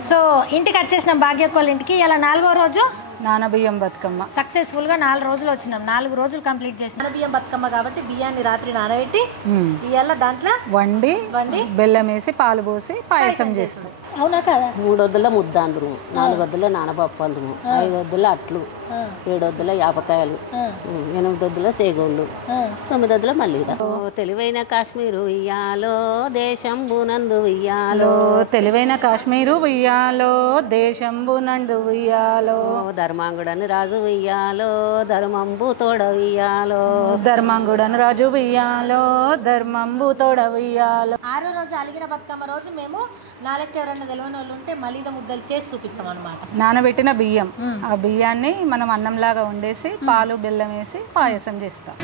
So ఇంటికి వచ్చేసినాం భాగ్యక్క ఇంటికి. ఇలా 4వ రోజు నానబియ్యం బతుకమ్మ సక్సెస్ఫుల్ గా 4 రోజులు వచ్చినాం. 4 రోజులు కంప్లీట్ చేసినాం. నానబియ్యం బతుకమ్మ కాబట్టి బియ్యాన్ని రాత్రి నానబెట్టి ఇవాళ దాంట్లో వండి బెల్లం వేసి పాలు పోసి పాయసం చేస్తాం. అవునా కదా? 3 వద్దుల ముద్ద అందరు, 4 వద్దుల నానపప్పు అందరు, 5 వద్దుల అట్లు, 7 వద్దుల యాపకాయలు, 8 వద్దుల సేగోళ్ళు, 9 వద్దుల మల్లిద. తెలివైన కాశ్మీరు ఇయ్యాలో దేశంబునందు ఇయ్యాలో, తెలివైన కాశ్మీరు ఉయ్యాలో దేశంబునందు ఉయ్యాలో, ధర్మాంగుడని రాజు ఇయ్యాలో ధర్మంబు తోడ ఇయ్యాలో, ధర్మాంగుడని రాజు ఉయ్యాలో ధర్మంబు తోడ ఉయ్యాలో. 6వ రోజు అలిగిన బతుకమ్మ రోజు మేము నాలుగు ఎవరన్నా తెలియని వాళ్ళు ఉంటే మలీద ముద్దలు చేసి చూపిస్తాం అనమాట. నానబెట్టిన బియ్యం, ఆ బియ్యాన్ని మనం అన్నంలాగా వండేసి పాలు బెల్లం వేసి పాయసం చేస్తాం.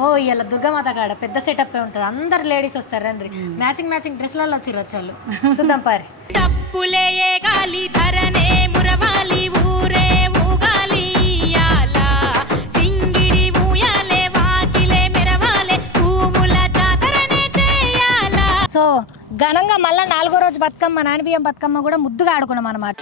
ఓ ఇలా దుర్గామాత కాడ పెద్ద సెటప్ ఉంటుంది. అందరు లేడీస్ వస్తారు. రండి, మ్యాచింగ్ డ్రెస్లలో వచ్చిర్రు. చూద్దాం పారి. తప్పులే గాలి ధరనే మురవాలి ఊరే ఊగాలి ఇయ్యాలా, సింగిడి ఊయాలే వాకిలే మెరవాలే పూముల జాతరనే చేయాలా. సో ఘనంగా మళ్ళీ 4వ రోజు బతుకమ్మ నానబియ్యం బతుకమ్మ కూడా ముద్దుగా ఆడుకున్నాం అనమాట.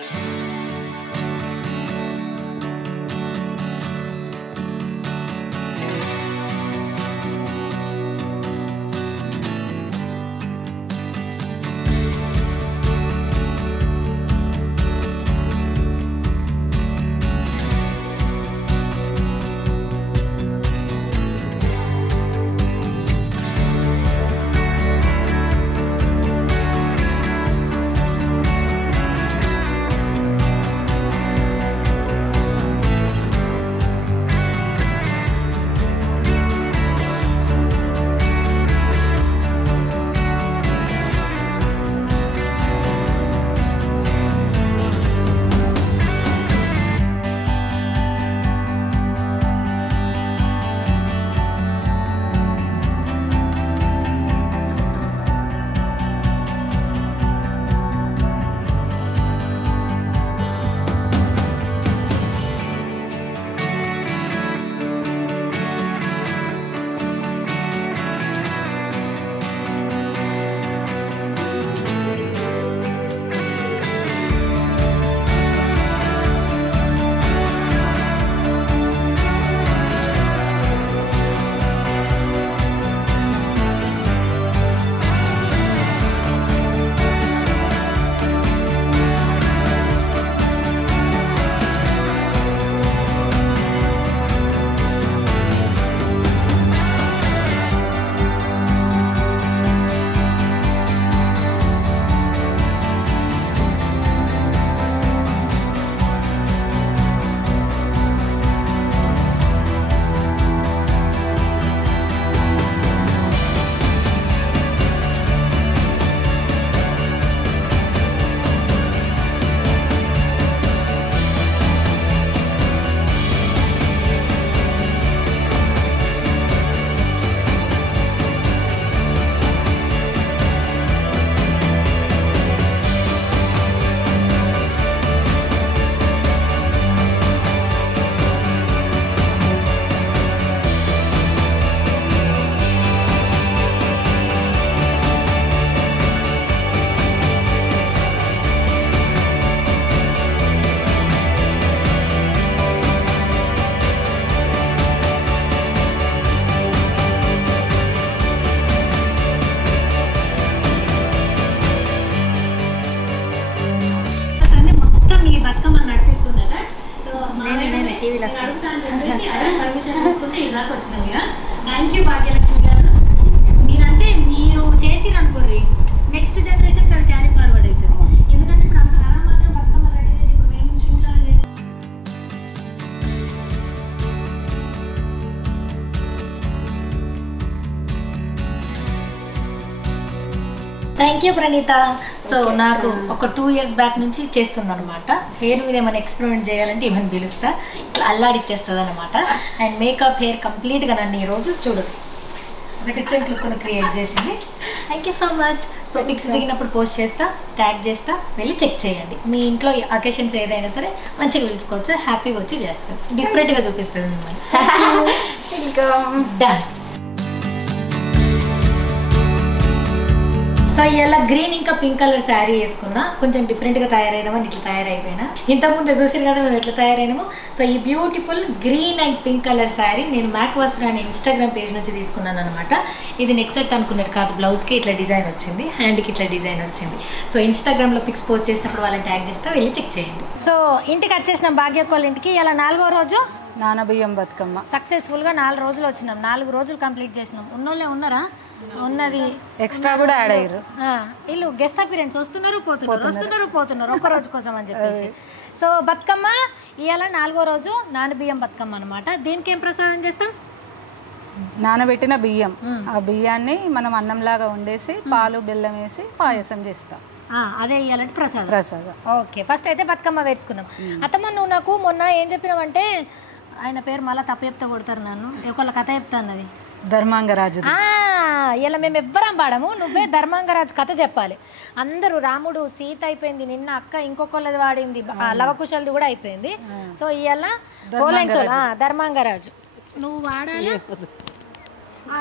థ్యాంక్ యూ భాగ్యలక్ష్మి గారు. మీరంటే మీరు చేసిరు అనుకోర్రి నెక్స్ట్ జనరేషన్ అది క్యారీ ఫార్వర్డ్ అవుతుంది. ఎందుకంటే ఇప్పుడు అంత మాత్రం బతుకమ్మ రెడీ చేసి ఇప్పుడు మేము షూలాగా చేసి. Thank you Praneetha. సో నాకు ఒక 2 years బ్యాక్ నుంచి చేస్తుంది అనమాట. హెయిర్ మీద ఏమైనా ఎక్స్పెరిమెంట్ చేయాలంటే ఏమైనా పిలుస్తా, ఇట్లా అల్లాడిచ్చేస్తుంది అనమాట. అండ్ మేకప్ హెయిర్ కంప్లీట్గా నన్ను ఈరోజు చూడు ఒక డిఫరెంట్ లుక్ను క్రియేట్ చేసింది. Thank you so much. So pics దిగినప్పుడు పోస్ట్ చేస్తా, ట్యాగ్ చేస్తా, వెళ్ళి చెక్ చేయండి. మీ ఇంట్లో అకేషన్స్ ఏదైనా సరే మంచిగా పిలుచుకోవచ్చు, హ్యాపీగా వచ్చి చేస్తాను, డిఫరెంట్గా చూపిస్తుంది మిమ్మల్ని. వెల్కమ్. డన్. సో ఇలా గ్రీన్ ఇంకా పింక్ కలర్ శారీ వేసుకున్నా, కొంచెం డిఫరెంట్గా తయారైదామని ఇట్లా తయారైపోయినా. ఇంతకుముందు చూసారు కదా మేము ఎట్లా తయారైనామో. సో ఈ beautiful green and pink colour sari నేను మ్యాక్ వస్త్ర అనే ఇన్స్టాగ్రామ్ పేజ్ నుంచి తీసుకున్నాను అనమాట. ఇది నెక్ సెట్ అనుకున్నారు కాదు, బ్లౌజ్కి ఇట్లా డిజైన్ వచ్చింది, హ్యాండ్కి ఇట్లా డిజైన్ వచ్చింది. సో ఇన్స్టాగ్రామ్లో పిక్స్ పోస్ట్ చేసినప్పుడు వాళ్ళని ట్యాగ్ చేస్తే వెళ్ళి చెక్ చేయండి. సో ఇంటికి వచ్చేసినాం భాగ్యక్క వాళ్ళ ఇంటికి. ఇలా 4వ రోజు నానబియ్యం బతుకమ్మ సక్సెస్ఫుల్గా 4 రోజులు వచ్చినాం. 4 రోజులు కంప్లీట్ చేసినాం. ఉన్నోళ్ళే ఉన్నారా? ఉన్నది ఎక్స్ట్రా కూడా యాడ్ అయ్యారు. వీళ్ళు గెస్ట్ అపీరెన్స్ వస్తున్నారు పోతున్నారు ఒక రోజు కోసం అని చెప్పేసి. సో బతుకమ్మ ఇవాళ 4వ రోజు నానబియ్యం బతుకమ్మ అనమాట. దీనికి ఏం ప్రసాదం చేస్తాం? నానబెట్టిన బియ్యం, ఆ బియ్యాన్ని మనం అన్నంలాగా వండేసి పాలు బెల్లం వేసి పాయసం చేస్తాం. అదే ఇవ్వాలంటే ప్రసాదం. ఓకే, ఫస్ట్ అయితే బతుకమ్మ వేసుకున్నాం. అత్తమ్మ నువ్వు నాకు మొన్న ఏం చెప్పినావంటే, ఆయన పేరు మళ్ళీ తప్పు చెప్తా కొడతారు నన్ను, ఒకళ్ళ కథ చెప్తాను అది ధర్మాంగరాజు. ఇలా మేము ఎవ్వరం పాడము, నువ్వే ధర్మాంగరాజు కథ చెప్పాలి. అందరూ రాముడు సీత అయిపోయింది, నిన్న అక్క ఇంకొకళ్ళది వాడింది, లవకుశలది కూడా అయిపోయింది. సో ఇవాళ ధర్మాంగరాజు నువ్వు వాడాలి,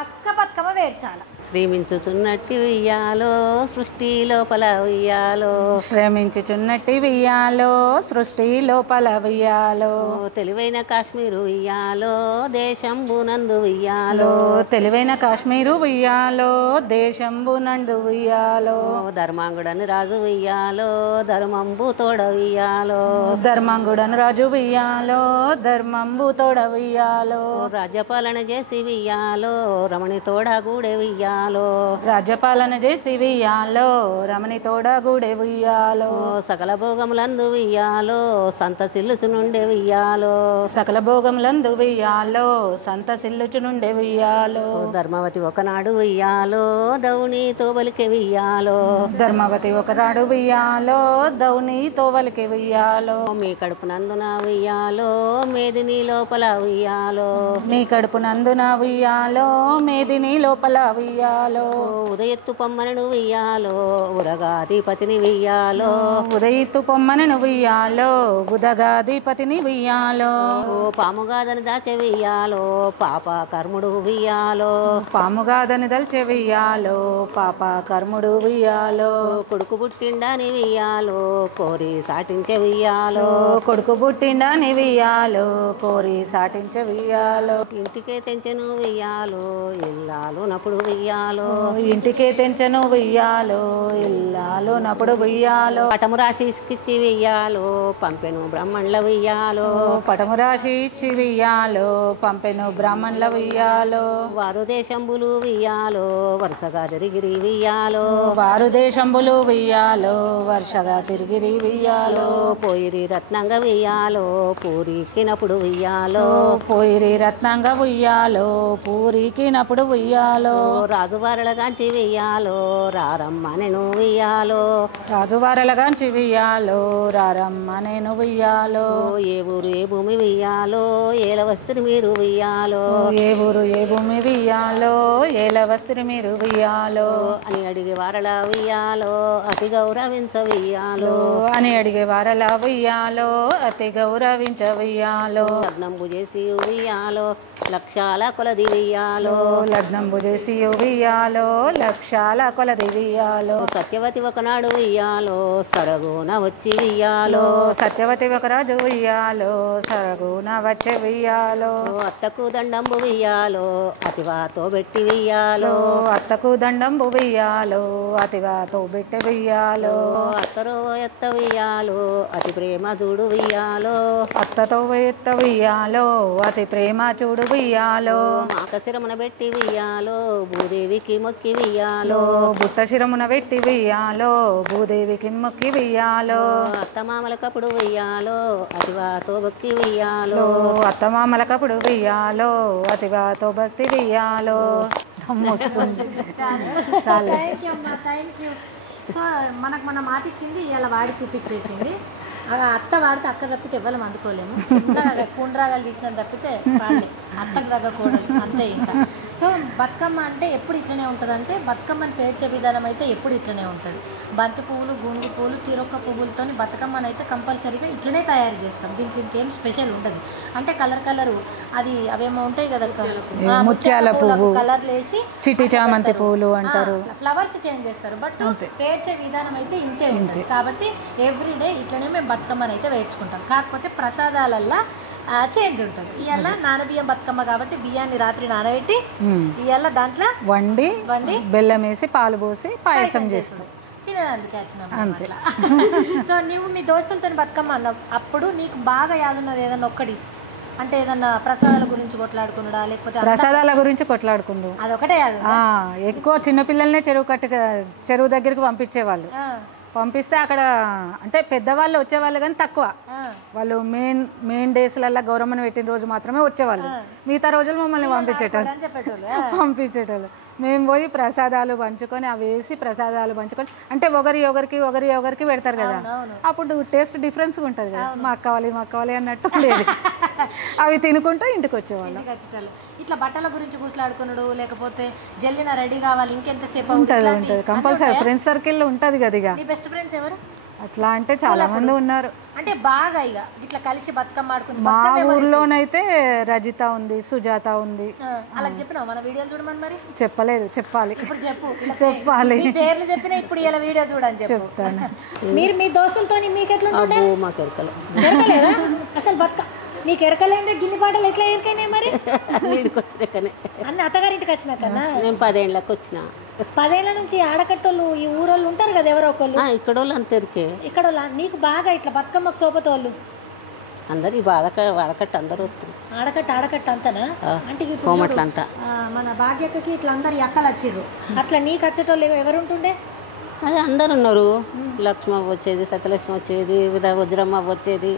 అక్క బతుకమ్మ వేర్చాల. శ్రమించుచున్నట్టి ఉయ్యాలో సృష్టి లోపల ఉయ్యాలో, శ్రమించుచున్నట్టి ఉయ్యాలో సృష్టి లోపల ఉయ్యాలో, తెలివైన కాశ్మీరు ఉయ్యాలో దేశంబునందు ఉయ్యాలో, తెలివైన కాశ్మీరు ఉయ్యాలో దేశంబునందు ఉయ్యాలో, ధర్మాంగుడని రాజు ఉయ్యాలో ధర్మంబు తోడ ఉయ్యాలో, ధర్మాంగుడని రాజు ఉయ్యాలో ధర్మంబు తోడ ఉయ్యాలో, రాజ్యపాలన చేసి ఉయ్యాలో రమణి తోడ గూడే ఉయ్యాలో, రాజ్యపాలన చేసి ఉయ్యాలో రమణి తోడ గూడే ఉయ్యాలో, సకల భోగములందు ఉయ్యాలో సంతసిల్లుచు నుండే ఉయ్యాలో, సకల భోగములందు ఉయ్యాలో సంతసిల్లుచు నుండే ఉయ్యాలో, ధర్మవతి ఒకనాడు ఉయ్యాలో దౌనీతో బలికే ఉయ్యాలో, ధర్మవతి ఒకనాడు ఉయ్యాలో దౌనీతో వలికే ఉయ్యాలో, మీ కడుపు నందున ఉయ్యాలో మేదిని లోపల ఉయ్యాలో, నీ కడుపు నందున ఉయ్యాలో మేదిని లోపల ఉయ్యాలో, ఉదయత్తు పొమ్మనను ఉయ్యాలో ఉరగాధిపతిని ఉయ్యాలో, ఉదయిత్తు పొమ్మనను ఉయ్యాలో ఉదగాధిపతిని ఉయ్యాలో, పాముగాదని దాచె ఉయ్యాలో పాప కర్ముడు ఉయ్యాలో, పాముగాదని దల్చె ఉయ్యాలో పాప కర్ముడు ఉయ్యాలో, కొడుకు పుట్టిండని ఉయ్యాలో కోరి సాటించే ఉయ్యాలో, కొడుకు పుట్టిండని ఉయ్యాలో కోరి సాటించే ఉయ్యాలో, ఇంటికే తెంచెను ఉయ్యాలో ఇల్లాలు నప్పుడు ఉయ్యాలో, ఇంటికే తెంచెను ఉయ్యాలో ఇల్లాలు నప్పుడు ఉయ్యాలో, పటము రాసి ఇసుకిచ్చి ఉయ్యాలో పంపెను బ్రహ్మణుల ఉయ్యాలో, పటము రాసి ఇచ్చి ఉయ్యాలో పంపెను బ్రాహ్మణుల ఉయ్యాలో, వారు దేశంబులు ఉయ్యాలో వరుసగా తిరిగిరి ఉయ్యాలో, వారు దేశంబులు ఉయ్యాలో వర్షగా తిరిగిరి ఉయ్యాలో, పోయిరి రత్నంగా ఉయ్యాలో పూరికినప్పుడు ఉయ్యాలో, పోయిరి రత్నంగా ఉయ్యాలో పూరికినప్పుడు ఉయ్యాలో, రాజువారలగాంచి ఉయ్యాలో రారమ్మనెను ఉయ్యాలో, రాజువారలగాంచి ఉయ్యాలో రారమ్మ నేను ఉయ్యాలో, ఏ ఊరు ఏ భూమి ఉయ్యాలో ఏల వస్త్రి మీరు ఉయ్యాలో, ఏ ఊరు ఏ భూమి ఉయ్యాలో ఏల వస్త్రి మీరు ఉయ్యాలో అని అడిగి వారల ఉయ్యాలో అతి గౌరవించ ఉయ్యాలో, అని అడిగే వారలా ఉయ్యాలో అతి గౌరవించ ఉయ్యాలో, లగ్నంబు చేసి ఉయ్యాలో లక్షాల కొలది ఉయ్యాలో, లగ్నంబు చేసి ఉయ్యాలో లక్షాల కొలది ఉయ్యాలో, సత్యవతి ఒకనాడు ఉయ్యాలో సరగున వచ్చి ఉయ్యాలో, సత్యవతి ఒక రాజు ఉయ్యాలో సరగున వచ్చే ఉయ్యాలో, అత్తకు దండంబు ఉయ్యాలో అతివాతో పెట్టి ఉయ్యాలో, అత్తకు దండంబు ఉయ్యాలో అతివాతో బిట్టె ఉయ్యాలో, అత్తరో ఎత్త ఉయ్యాలో అతి ప్రేమ చూడు ఉయ్యాలో, అత్తతో ఎత్త ఉయ్యాలో అతి ప్రేమ చూడు ఉయ్యాలో, మాకశిరమున పెట్టి ఉయ్యాలో భూదేవికి మొక్కి ఉయ్యాలో, బుట్ట శిరమున పెట్టి ఉయ్యాలో భూదేవికి మొక్కి ఉయ్యాలో, అత్తమామలకప్పుడు ఉయ్యాలో అతివాతో భక్తి ఉయ్యాలో, అత్తమామలకప్పుడు ఉయ్యాలో అతివాతో భక్తి ఉయ్యాలో. సో మనకు మన మాట ఇచ్చింది ఇలా వాడి చూపించేసింది. అత్త వాడితే అక్క తప్పితే ఎవ్వరం అందుకోలేము. చిన్నగా కూండ్రాగాలు తీసినా తప్పితే వాళ్ళే అత్తకు తగ్గకూడదు అంతే ఇంకా. సో బతుకమ్మ అంటే ఎప్పుడు ఇట్లనే ఉంటుంది అంటే బతుకమ్మని పేర్చే విధానం అయితే ఎప్పుడు ఇట్లనే ఉంటుంది. బంతి పువ్వులు, గుండు పువ్వులు, తీరొక్క పువ్వులతో బతుకమ్మని అయితే కంపల్సరీగా ఇట్లనే తయారు చేస్తాం. దీంట్లో ఇంకేం స్పెషల్ ఉండదు. అంటే కలరు అది అవేమో ఉంటాయి కదా, ముత్యాల పువ్వు కలర్లు వేసి చిట్టి చామంతి పువ్వులు అంటారు, ఫ్లవర్స్ చేంజ్ చేస్తారు. బట్ పేర్చే విధానం అయితే ఇంతే ఉంటుంది. కాబట్టి ఎవ్రీడే ఇట్లనే మేము బతుకమ్మని అయితే వేర్చుకుంటాం. కాకపోతే ప్రసాదాలల్లో చేంజ్ ఉంటుంది. ఇవాళ నానబియ్యం బతుకమ్మ కాబట్టి బియ్యాన్ని రాత్రి నానబెట్టి ఇవాళ దాంట్లో వండి బెల్లం వేసి పాలు పోసి పాయసం చేస్తాం. తినడానికి వచ్చిన. సో నువ్వు మీ దోస్తులతో బతుకమ్మ అన్నావు, అప్పుడు నీకు బాగా యాదున్నది ఏదన్నా ఒక్కటి అంటే ఏదన్నా ప్రసాదాల గురించి కొట్లాడుకున్నాడా లేకపోతే ప్రసాదాల గురించి కొట్లాడుకుందాం అదొకటే యాదు. ఎక్కువ చిన్నపిల్లల్నే చెరువు దగ్గరికి పంపించేవాళ్ళు. పంపిస్తే అక్కడ అంటే పెద్దవాళ్ళు వచ్చేవాళ్ళు కానీ తక్కువ. వాళ్ళు మెయిన్ డేస్లలో గౌరమ్మని పెట్టిన రోజు మాత్రమే వచ్చేవాళ్ళు. మిగతా రోజులు మమ్మల్ని పంపించేటోళ్ళు. మేము పోయి ప్రసాదాలు పంచుకొని అవి వేసి ప్రసాదాలు పంచుకొని అంటే ఒకరికి పెడతారు కదా, అప్పుడు టేస్ట్ డిఫరెన్స్ ఉంటుంది కదా. మాకు కావాలి అన్నట్టు ఉండేది. అవి తినుకుంటూ ఇంటికి వచ్చేవాళ్ళం. ఇట్లా బట్టల గురించి కూర్చులాడుకున్నాడు లేకపోతే జల్లిన రెడీ కావాలి ఇంకెంతసేపు ఉంటుంది కంపల్సరీ. ఫ్రెండ్స్ సర్కిల్ ఉంటుంది కదా. ఇక బెస్ట్ ఫ్రెండ్స్ ఎవరు అట్లా అంటే చాలా మంది ఉన్నారు. అంటే బాగా ఇక ఇట్లా కలిసి బతుకమ్మ ఆడుకుంది. మా ఊర్లోనైతే రజిత ఉంది, సుజాత ఉంది. అలా చెప్పినావు మన వీడియోలు చూడమని? మరి చెప్పాలి. ఇప్పుడు చెప్పాలి. పేర్లు చెప్పినా ఇప్పుడు ఇలా వీడియో చూడని చెప్తాను. మీరు మీ దోస్తులతో మీకు ఎట్లా అసలు నీకు ఎరకలేంటే గిన్నె పాటలు ఎట్లా ఎరికైనాయి మరి? అన్న అత్తగారింటికి వచ్చినాకన్నా నేను 10 ఏళ్ళకి వచ్చిన. 10 ఏళ్ళ నుంచి ఆడకట్టోళ్ళు ఈ ఊరోళ్ళు ఉంటారు కదా ఎవరో ఒకళ్ళు. ఇక్కడ వాళ్ళు అంతరికే. ఇక్కడ నీకు బాగా ఇట్లా బతుకమ్మకు సోపతోళ్ళు అందరు ఈ ఆడకట్ట అందరు వస్తారు. ఆడకట్ట అంతనా? అంటే మన భాగ్యకి ఇట్లా అందరు అక్కలు వచ్చిర్రు. అట్లా నీకు వచ్చేటోళ్ళు ఎవరుంటుండే? అదే అందరు ఉన్నారు. లక్ష్మ వచ్చేది, సత్యలక్ష్మి వచ్చేది, వజ్రమ్మ వచ్చేది,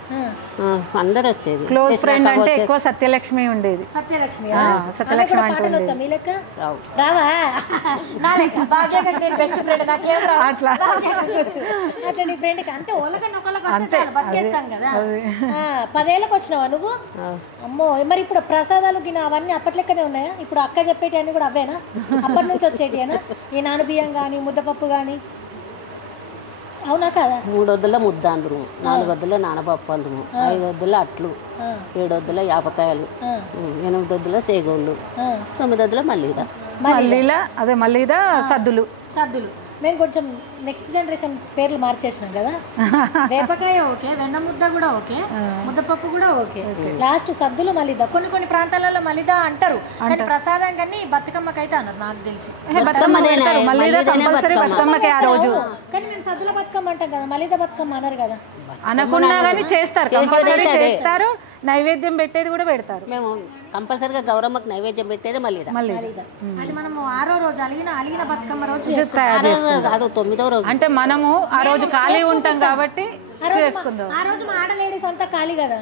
అందరు వచ్చేది. క్లోజ్ ఫ్రెండ్ అంటే ఎక్కువ సత్యలక్ష్మి ఉండేది. సత్యలక్ష్మి అంటే మీ లెక్క రావా? బెస్ట్ ఫ్రెండ్ నాకేం రావు. అట్లా నీ ఫ్రెండ్ అంటే ఒకళ్ళకి బతికేస్తాం కదా. 10 ఏళ్ళకి వచ్చినావా నువ్వు? అమ్మో మరి ఇప్పుడు ప్రసాదాలు గిన అవన్నీ అప్పట్లెక్కనే ఉన్నాయా? ఇప్పుడు అక్క చెప్పేటి అన్ని కూడా అవేనా? అప్పటి నుంచి వచ్చేటియేనా? ఈ నానబియ్యం కానీ ముద్దపప్పు కానీ? అవునా కదా? 3 వద్దుల ముద్ద అందరు, 4 వద్దుల నానపప్పు అందరు, 5 వద్దుల అట్లు, 7 వద్దుల యాపకాయలు, 8 వద్దుల సేగోళ్ళు, 9 వద్దుల మల్లీదా సద్దులు. మేము కొంచెం నెక్స్ట్ జనరేషన్ పేర్లు మార్చేసినాం కదా. వేపకాయ ఓకే, వెన్న ముద్ద కూడా ఓకే, ముద్దపప్పు కూడా ఓకే, లాస్ట్ సద్దులు మలిదా. కొన్ని ప్రాంతాలలో మలిదా అంటారు కానీ ప్రసాదం కానీ బతుకమ్మకైతే అన్నారు నాకు తెలిసి. కానీ మేము సద్దుల బతుకమ్మ అంటాం కదా, మలిదా బతుకమ్మ అన్నారు కదా. అనుకున్నా కానీ చేస్తారు. నైవేద్యం పెట్టేది కూడా పెడతారు. మేము కంపల్సరీగా గౌరమ్మకి నైవేద్యం పెట్టేది మలిదా. అది మనము 6వ రోజు అలిగిన బతుకమ్మ రోజు కాదు, 9వ రోజు. అంటే మనము ఆ రోజు ఖాళీ ఉంటాం కాబట్టి చేసుకుందాం. ఆ రోజు మా ఆడ లేడీస్ అంతా ఖాళీ కదా.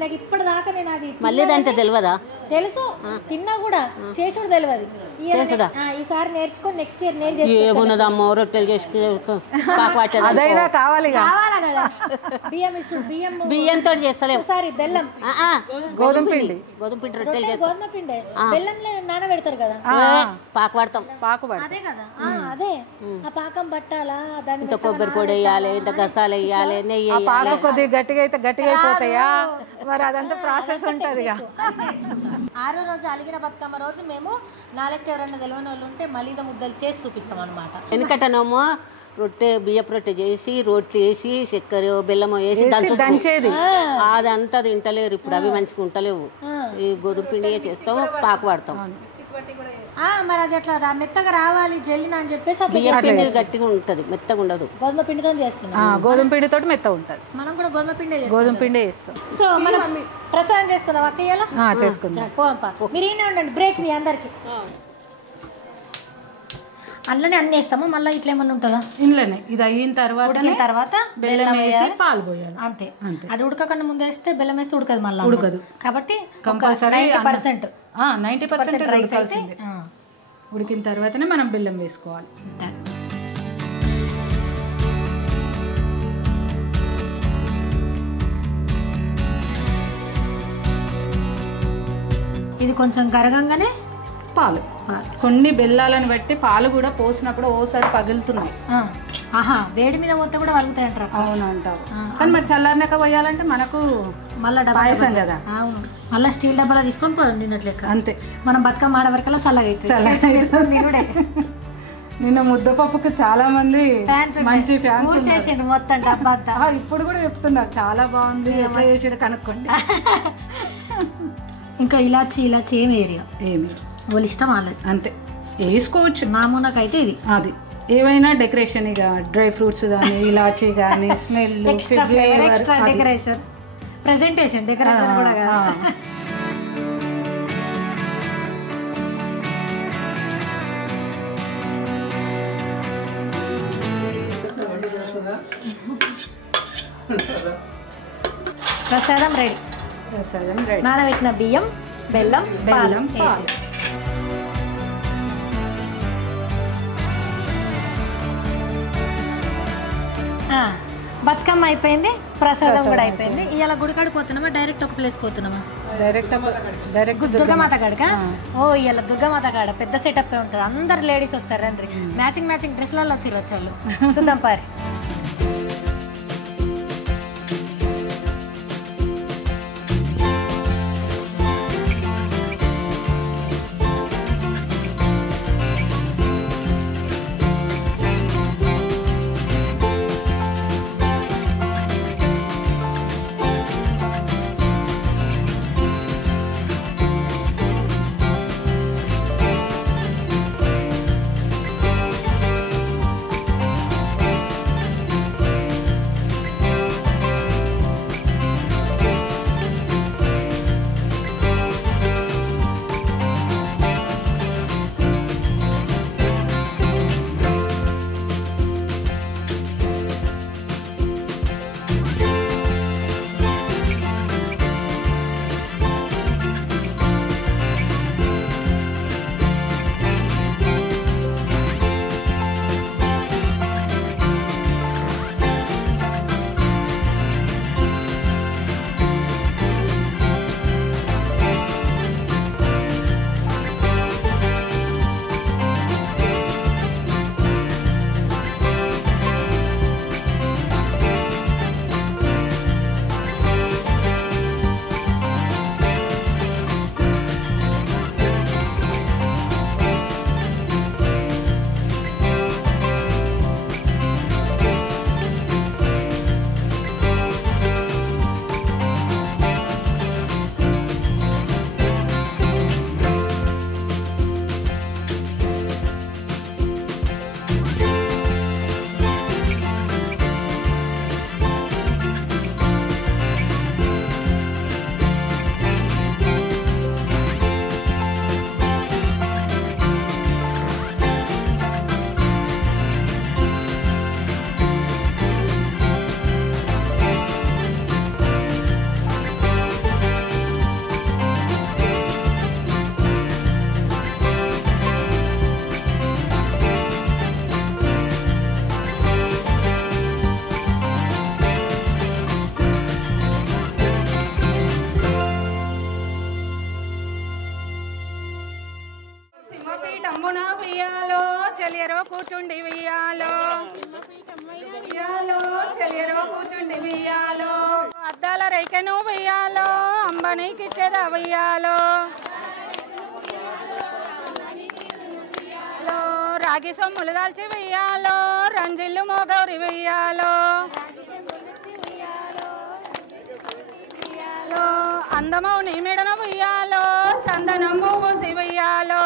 నాకు ఇప్పటి దాకా నేను అది మళ్ళీదంటే తెలియదా? తెలుసు, తిన్నా కూడా చేసుడు తెలియదు. ఈసారి నేర్చుకొని నెక్స్ట్ ఇయర్ నేను ఏమున్నదమ్మో రొట్టెలు అదైనా కావాలి కదా. బియ్యంతో చేస్తలేము. సారీ బెల్లం, గోధుమ పిండి రొట్టెలు గోధుమ పిండి బెల్లంలో నానబెడతారు కదా. పాకు పడతాం. అదే కదా, అదే ఆ పాకం పట్టాలా, దాని కొబ్బరి పొడి వేయాలి, ఇంత గసాలు వేయాలి, నెయ్యి. పాలు కొద్దిగా గట్టిగా అయిపోతాయా మరి, అదంతా ప్రాసెస్ ఉంటుంది. 6వ రోజు అలిగిన బతుకమ్మ రోజు మేము నాలుగు ఎవరైనా తెలియని వాళ్ళు ఉంటే మలిదా ముద్దలు చేసి చూపిస్తాం అనమాట. వెనకటనేమో బియ్యపు రొట్టె చేసి రోట్లు వేసి చక్కెర బెల్లం వేసి దంచేది. అదంతా తింటలేరు ఇప్పుడు, అవి మంచిగా ఉంటలేవు. ఈ గోధుమ పిండి చేస్తాము, పాకు పడతాం. మరి అది అట్లా మెత్తగా రావాలి జల్లిన అని చెప్పేసి బియ్యం పిండి గట్టిగా ఉంటది, మెత్తగా ఉండదు. గోధుమ పిండితో చేస్తున్నాం. గోధుమ పిండితో మెత్తగా ఉంటది. మనం కూడా గోధుమ పిండి చేస్తాం. సో మనం ప్రసాదం చేసుకుందాం అక్కయ్యలా. చేసుకుందాం. మీరు ఈయనే ఉండండి, బ్రేక్ మీ అందరికి. అందులోనే అన్ని వేస్తాము, మళ్ళీ ఇట్లా ఏమన్నా ఉంటుందా? ఇంట్లోనే ఇది అయిన తర్వాత బెల్లం వేసి పాలు పోయాలి. అంతే. అది ఉడకకన్నా ముందు వేస్తే బెల్లం వేస్తే ఉడకదు, మళ్ళీ ఉడకదు. కాబట్టి కంపల్సరీ 90% రైస్ అయితే ఉడికిన తర్వాతనే మనం బెల్లం వేసుకోవాలి. ఇది కొంచెం కరగంగానే పాలు, కొన్ని బెల్లాలను బట్టి పాలు కూడా పోసినప్పుడు ఓసారి పగులుతున్నాయి. ఆహా, వేడి మీద పోతే కూడా వలుగుతాయి అంటారు. అవును అంటావు, కానీ మరి చల్లారినాక పోయాలంటే మనకు మళ్ళీ పాయసం కదా. అవును, మళ్ళీ స్టీల్ డబ్బాలో తీసుకొని పోదు నిన్నట్లెక్క. అంతే, మనం బతుకమ్మ ఆడవరకల్లా చల్లగా అవుతుంది. నిన్న ముద్దపప్పుకు చాలా మంది మంచి ఫ్యాన్స్ చేసిండు మొత్తం డబ్బా. ఇప్పుడు కూడా చెప్తున్నారు చాలా బాగుంది, ఎట్లా చేసాడు కనుక్కోండి. ఇంకా ఇలాచి ఏమి ఏరియా ఏమి వాళ్ళు ఇష్టం వాళ్ళది, అంతే వేసుకోవచ్చు. నామూనకైతే ఇది అది ఏవైనా డెకరేషన్, ఇక డ్రై ఫ్రూట్స్ కానీ ఇలాచి కానీ smell extra decoration, presentation decoration కూడా కాదు. ప్రసాదం రెడీ. నానబెట్టిన బియ్యం, బెల్లం, పాలం వేసి బతుకమ్మ అయిపోయింది, ప్రసాదం కూడా అయిపోయింది. ఇవాళ గుడికాడికి పోతున్నామా డైరెక్ట్ ఒక ప్లేస్ పోతున్నామా? డైరెక్ట్ దుర్గమాత కాడకా? ఓ ఇవాళ దుర్గమాత కాడ పెద్ద సెటప్ ఉంటుంది, అందరు లేడీస్ వస్తారు. రండి, మ్యాచింగ్ డ్రెస్లలో వచ్చి వాళ్ళు చూద్దాం పారి. చెలియరో కూర్చుండి వియ్యాలో, చెలియరో కూర్చుండి వియ్యాలో, అద్దాల రైకెను వియ్యాలో, అంబనీకిచ్చేదా వియ్యాలో, రాగి సొమ్ములు దాల్చి వియ్యాలో, రంజిల్లు మోగౌరి వియ్యాలో, అందమౌ నీ మెడన వియ్యాలో, చందనమ్ము పూసి వియ్యాలో,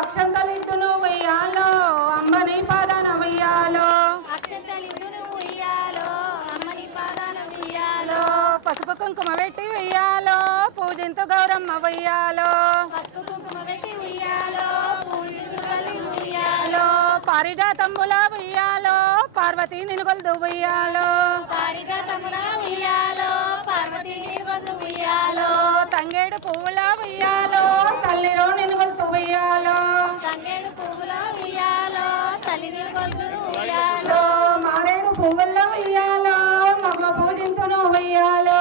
అక్షంతలిద్దును వెయ్యాలో, అంబని పాదాన వెయ్యాలో, పసుపు కుంకుమ పెట్టి వెయ్యాలో, పూజింతు గౌరమ్మ వెయ్యాలో, పారిజాతంబుల వెయ్యాలో, పార్వతీ నినుగొల్దు వెయ్యాలో, తంగేడు పువ్వుల వెయ్యాలో, తల్లిలో నినుగొల్తు వెయ్యాలో, మారేడు పువ్వుల్లో వెయ్యాలో, మమ్మ పూజింతును వెయ్యాలో,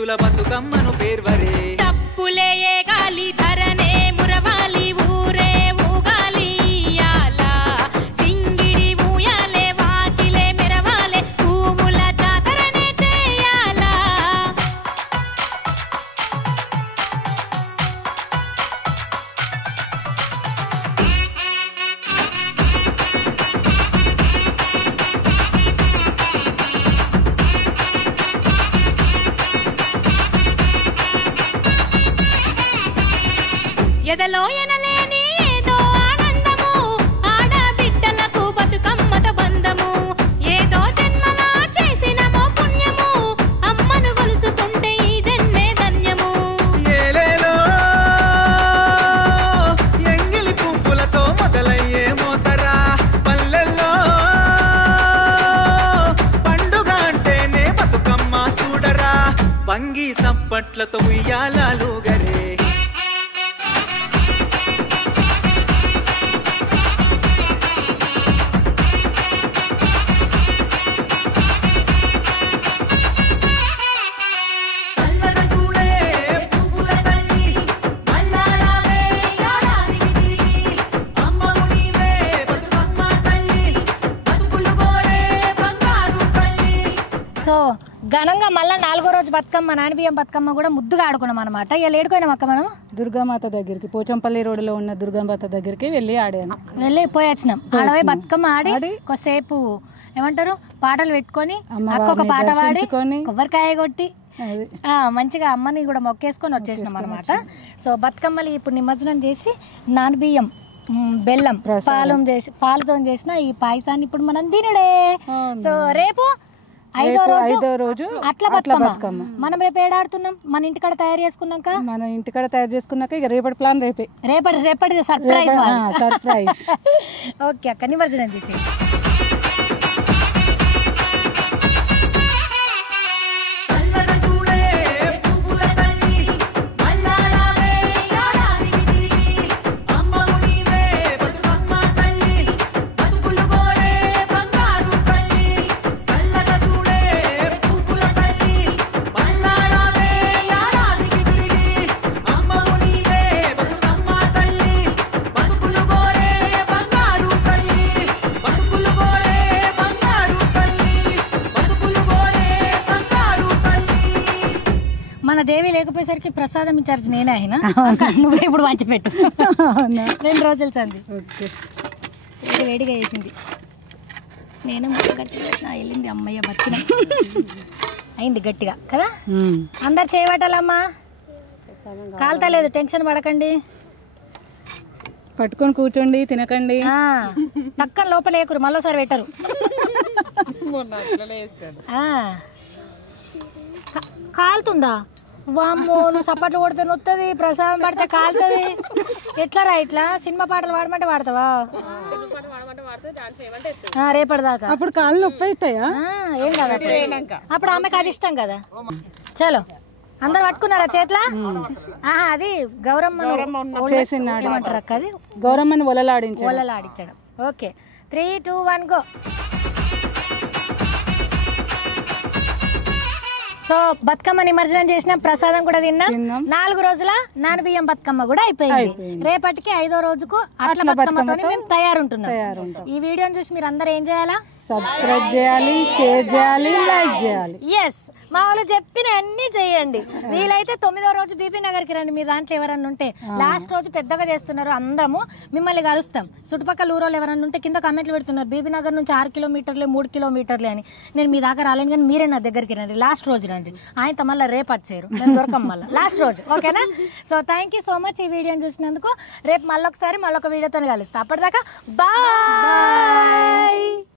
చేతుల బతుకమ్మను పేర్వరే తప్పులే ఏగాలి ధరనే మురవాలి ఊరే ఊగాలి ఇయ్యాల సింగిడి ఊయాలే వాకిలే మెరవాలే పువ్వుల జాతరనే చేయాలా ఎదలో ఎనలేని ఏదో ఆనందము ఆడబిడ్డలకు బతుకమ్మతో బంధము ఏదో జన్మలా చేసినమో పుణ్యము అమ్మను గొలుసుకుంటే ఈ జన్మే ధన్యము ఏలేలో ఎంగిలి పువ్వులతో మొదలయ్యే మోతరా పల్లెల్లో పండుగ అంటేనే బతుకమ్మ చూడరా వంగి సప్పట్లతో ఉయ్యాలాలు గరే సో ఘనంగా మళ్ళీ 4వ రోజు బతుకమ్మ నానబియ్యం బతుకమ్మ కూడా ముద్దుగా ఆడుకున్నాం అనమాట. ఇలా ఏడుకోయినాం అక్క మనం దుర్గామాత దగ్గరికి, పోచంపల్లి రోడ్డులో ఉన్న దుర్గామాత దగ్గరికి వెళ్ళి ఆడాను. వెళ్ళి పోయొచ్చినాం. ఆడపోయి బతుకమ్మ ఆడి కొద్దిసేపు ఏమంటారు పాటలు పెట్టుకొని అక్కొక పాట పాడి కొబ్బరికాయ కొట్టి మంచిగా అమ్మని కూడా మొక్కేసుకొని వచ్చేసినాం అనమాట. సో బతుకమ్మలు ఇప్పుడు నిమజ్జనం చేసి నానబియ్యం బెల్లం పాలతో చేసిన ఈ పాయసాన్ని ఇప్పుడు మనం తినడే. సో రేపు 5వ రోజు అట్ల బతుకమ్మ. మనం రేపు ఏడాడుతున్నాం మన ఇంటికాడ తయారు చేసుకున్నాక ఇక రేపటి ప్లాన్ రేపటి సర్ప్రైజ్. ఓకే అక్క నిమజ్జనం చేసి దేవి లేకపోయేసరికి ప్రసాదం ఇన్ఛార్జ్ నేనే అయినా నువ్వే ఇప్పుడు పంచిపెట్టు 2 రోజులు సంది వేడిగా వేసింది. నేను గట్టిగా వెళ్ళింది అమ్మయ్య బతికిన అయింది గట్టిగా కదా. అందరు చేయబట్టాలమ్మా కాలుతలేదు టెన్షన్ పడకండి పట్టుకొని కూర్చోండి తినకండి పక్కన లోపల వేకురు మళ్ళీసారి పెట్టరు. కాలుతుందా వామ్మో నువ్వు సప్పట్లు కొడితే నొత్తది ప్రసాదం పడితే కాలుతుంది ఎట్లా ఇట్లా సినిమా పాటలు పాడమంటే పాడతావా రేపటిదాకా అప్పుడు కాళ్ళు నొప్పి అవుతాయా ఏం కాదు అప్పుడు ఆమెకు అది ఇష్టం కదా. చలో అందరు పట్టుకున్నారా చేతిలా అది గౌరమ్మ చేసినాడు అక్క అది గౌరమ్మని ఒలలాడించడం. Okay 3, 2, 1 go. సో బతుకమ్మ నిమజ్జనం చేసిన ప్రసాదం కూడా తిన్నాం. 4 రోజుల నానబియ్యం బతుకమ్మ కూడా అయిపోయింది. రేపటికి 5వ రోజుకు అట్ల బతుకమ్మతో మేము తయారుంటున్నాం. ఈ వీడియోని చూసి మీరు అందరు ఏం చేయాలా సబ్స్క్రైబ్ చేయాలి షేర్ చేయాలి లైక్ చేయాలి. ఎస్ మా వాళ్ళు చెప్పిన అన్ని చేయండి. వీలైతే 9వ రోజు బీబీ నగర్కి రండి. మీ దాంట్లో ఎవరన్నా ఉంటే లాస్ట్ రోజు పెద్దగా చేస్తున్నారు అందరము మిమ్మల్ని కలుస్తాం. చుట్టుపక్కల ఊరోళ్ళు ఎవరన్నా ఉంటే కింద కామెంట్లు పెడుతున్నారు బీబీ నగర్ నుంచి 6 కిలోమీటర్లే 3 కిలోమీటర్లే అని. నేను మీ దాకా రాలేను కానీ మీరే నా దగ్గరికి రండి లాస్ట్ రోజు రండి. ఆయనతో మళ్ళీ రేపు వచ్చారు మేము దొరకం మళ్ళీ లాస్ట్ రోజు ఓకేనా. So thank you so much ఈ వీడియోని చూసినందుకు. రేపు మళ్ళొకసారి మళ్ళొక వీడియోతో కలుస్తాం. అప్పటిదాకా బాయ్.